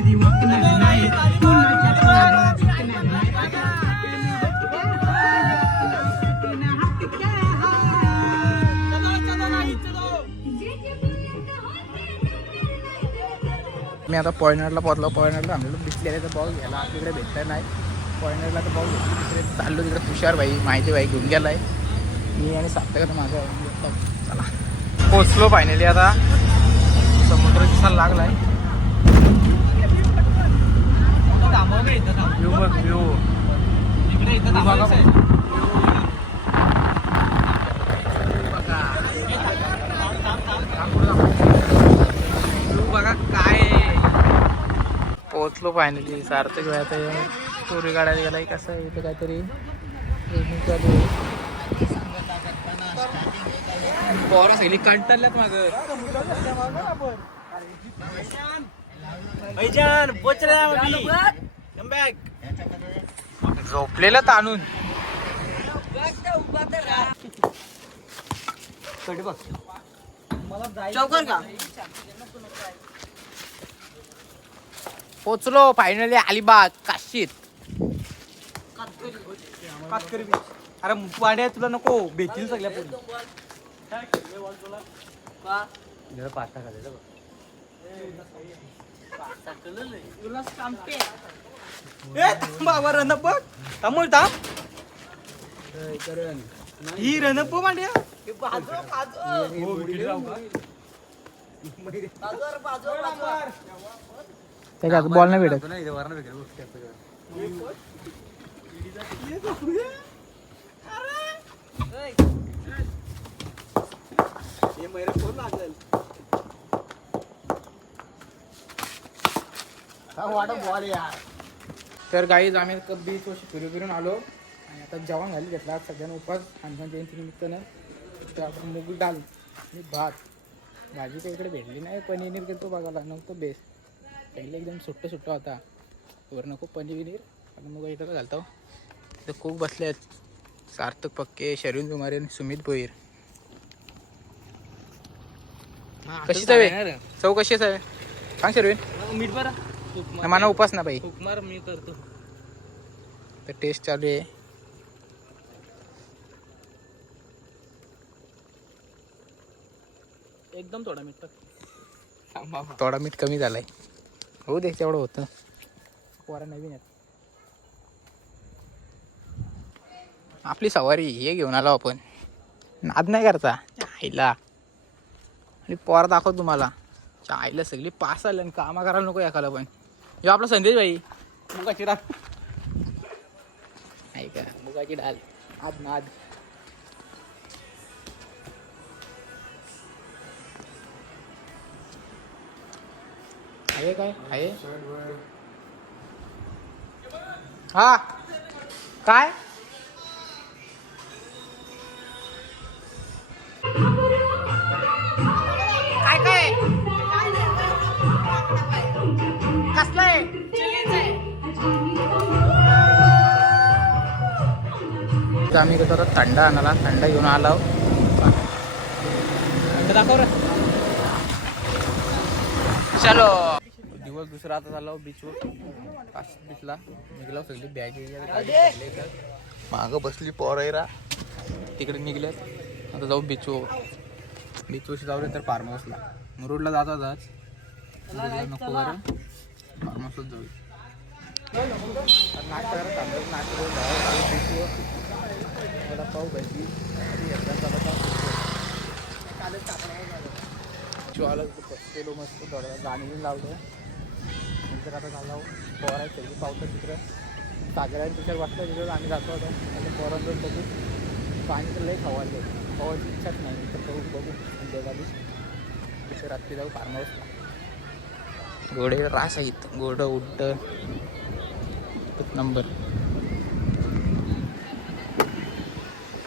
मी आता पॉयनरला पोहोचलो. पॉयनरला आम्ही दिसले तर बॉल घ्यायला आपल्याकडे भेटत नाही. पॉयनरला तर बॉल तिकडे चाललो. तिकडे तुषार भाई माहिती भाई घेऊन गेलाय. मी आणि साप्ताह माझं चला पोचलो फायनली. आता समुद्र दिसायला लागलाय. व्ह्यू बघ व्ह्यू बघा काय. पोचलो फायनली. सार्थक वेळ आता स्टोरी काढायला गेलाय. कसं इथे काहीतरी पोरं सगळी कंटाळल्यात मागं. झोपलेलं ताणून पोचलो फायनली अलिबाग काशीत. अरे वाड्या तुला नको भेटतील सगळ्या पुढे पास्ता खाल्लेला बाबा रणप बघ थांबून थांब ही रणप मांड्या त्याच्यात बॉल नाही भेटत. तर गाईज आम्ही बीच फिरून आलो आणि आता जेवण घाली घेतला. सगळ्यांना उपास हनुमान जयंती निमित्तानं. तर आपण मूग डाळ आणि भात. भाजी काही इकडे भेटली नाही. पनीर घेतो बघायला नव्हतं बेस्ट. पहिले एकदम सुट्टा होता. वर नको पनीर आता मग इकडं घालतो. तिथं खूप बसले आहेत. सार्थक पक्के, शर्विन कुमारी आणि सुमित भोईर. कशी चव चव कशी आहे सांग शर्विन. मीठ बरं मला उपास ना बाई. हुकमार मी करतो. तर टेस्ट चालू आहे. एकदम थोडा मीठ थोडा मीठ कमी झालाय. हो दे तेवढं होतं. पोरा नवीन आहेत. आपली सवारी हे घेऊन आलो आपण. नाद नाही करता आईला. आणि पोरा दाखव तुम्हाला. आईला सगळी पास आले आणि कामा करायला नको एकाला पण. यो आपला संदेश भाई मुगाची डाळ ऐका मुगाची डाळ आद नाद. आहे काय आहे हा काय काय काय कसलंय आम्ही कसं आता थंड आणाला. थंड घेऊन आलो. थंड दाखव रे. चलो दिवस दुसरा आता झाला बीचवर. काशीत बीचला निघलो. सगळी बॅग मागं बसली पोरायरा. तिकडे निघल्यात. आता जाऊ बीचवर. बीचवरशी जाऊ तर फार्म हाऊसला. मुरुडला जातो आज. नको बरं फार्म हाऊसलाच जाऊ. पाव भाजी शिवाला बसलेलो मस्त. थोडं गाणी लावलं. नंतर आता झाला पोरा सगळी पावतं तिकडं. सागराने तिकडे वाटलं तिकडं आम्ही जातो होतो. आता पोरांचं बघू. पाणी तर लई खवायला खवायची इच्छाच नाही. तर बघू संध्याकाळी तिथे रात्री जाऊ फार्म हाऊसला. घोडे रास आहेत. घोडं उड्ड एक नंबर.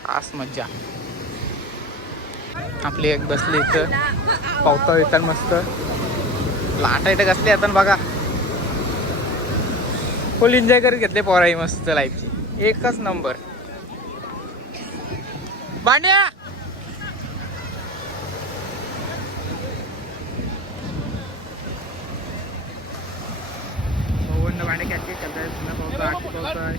खास मज्जा. आपली एक बसली इथं पावता येतात मस्त. लाटा इथं कसले येतात बघा. फुल एन्जॉय करत घेतले पोराही मस्त लाईफची. एकच नंबर. बांड्या गाडी कॅन्सल करताय पुन्हा पावसाळा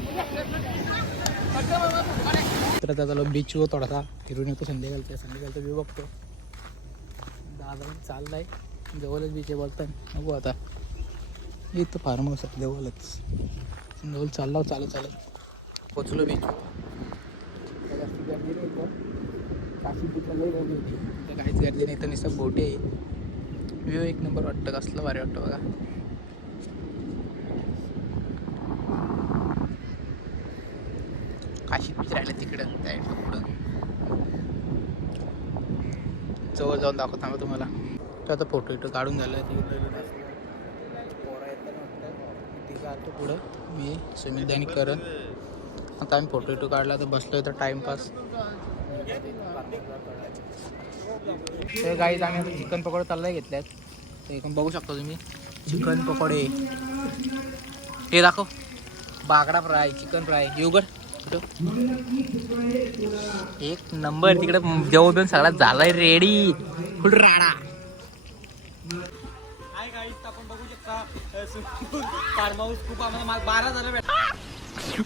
तर आता चालू बीच वर थोडासा फिरून येतो संध्याकाळचा व्ह्यू बघतो. दादा पण चाललाय जवळच बीच आहे बोलताय नको आता इथं फार्म हाऊस आहे जवळच जवळ चालत पोचलो बीच जास्त गर्दी नाही इथं काशी बीचला लई गर्दी होती इथं काहीच गर्दी नाही तर नुसतं बोटी आहे. व्ह्यू एक नंबर वाटतं कसलं भारी वाटतं बघा. काशी बीच राहिलं तिकडं त्या पुढं जवळ जाऊन दाखवतो आम्ही तुम्हाला. तर आता फोटो इथं काढून झालं पोरा येतं वाटतं तिथं आलो पुढं मी सुमित आणि करण. आता आम्ही फोटो इटो काढला तर बसलो तर टाइमपास. तर गाईज आम्ही आता चिकन पकोडे चाललाय घेतल्यात ते पण बघू शकता तुम्ही. चिकन पकोडे हे दाखव बागडा फ्राय चिकन फ्राय योगड एक नंबर तिकडे जेवण सगळा झालाय रेडी फुल राडा. आपण बघू शकता फार्म हाऊस खूप आम्हाला 12,000 भेटला.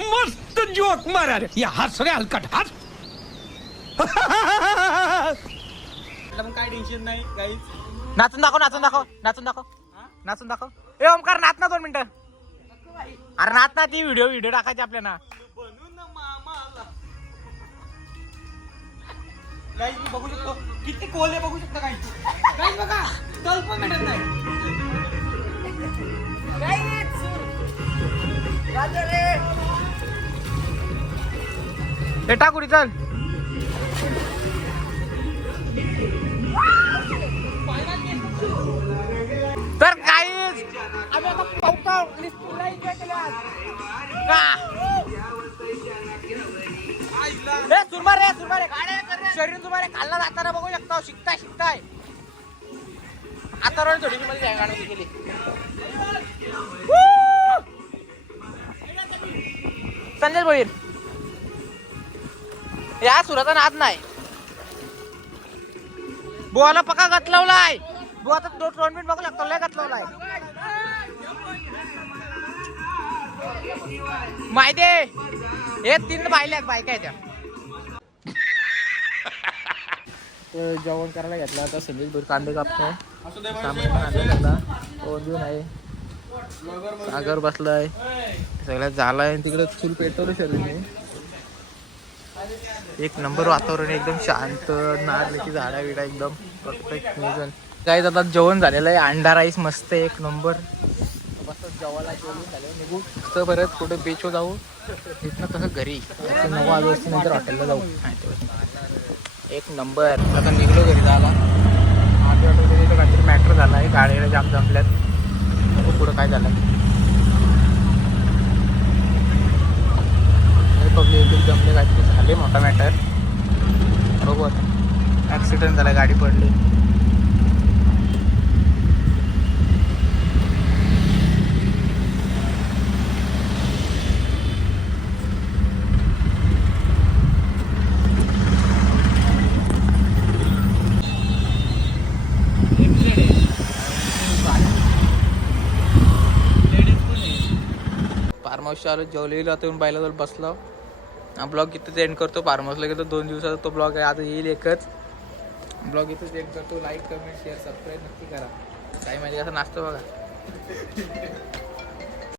मस्त जोक मारा रे या हस रे हलकट हस. मग काय टेन्शन नाही गाईज. नाचून दाखव ए ओमकार नाच ना 2 मिनिटं. अरे नाच ना ती व्हिडिओ टाकायची आपल्याला. बनून ना मामाला गाईज मी बघू शकतो किती कोल्हे बघू शकता गाईज बघा तल पण भेटत नाही. हे टाकुरी चल तर काहीच आम्ही आता पावता लिस्टला एन्जॉय केला का रे सुरमारे शरीर सुरमारे खाल्ला जाताना बघू शकता शिकताय आता रोड थोडी मध्ये गाडी गेली. संजय भोईर या सुराचा नाद नाही बोला पक्का गतलावलाय बो आता 2 मिनिट बघू लागतो लय गतलावलाय माहिती हे 3 बायल्यात बायका आहेत त्या. जेवण करायला घेतलं आता संजय भोईर कांदे कापतोय घेऊन आहे सागर बसलाय सगळ्यात झालाय तिकडे फुल पेटवलं शरीर. एक नंबर वातावरण एकदम शांत नारळाची झाडा विडा एकदम परफेक्ट नियोजन. काय आता जेवण झालेलं आहे अंडा राईस मस्त एक नंबर. मस्त जेवायला जेवण झालं निघू तर परत कुठे बीचवर जाऊ इथनं तसं घरी 9 वाजेनंतर हॉटेलला जाऊ एक नंबर. आता निघलो घरी जायला 8 वाजता काहीतरी मॅटर झाला आहे गाडीला जाम जमल्यात पुढं काय झालं पब्लिक जमले काहीतरी झाले मोठा मॅटर बघू आता. ॲक्सिडेंट झाला गाडी पडली. फार्म हाऊसच्या आलो जेवलेलो आता येऊन बायला जवळ बसलो. हा ब्लॉग इथंच एंड करतो. फार्म हाऊसला गेलो 2 दिवसाचा तो ब्लॉग आहे आता येईल एकच ब्लॉग इथंच एंड करतो. लाईक कमेंट शेअर सबस्क्राईब नक्की करा. काही माझ्या असं नाचतो बघा.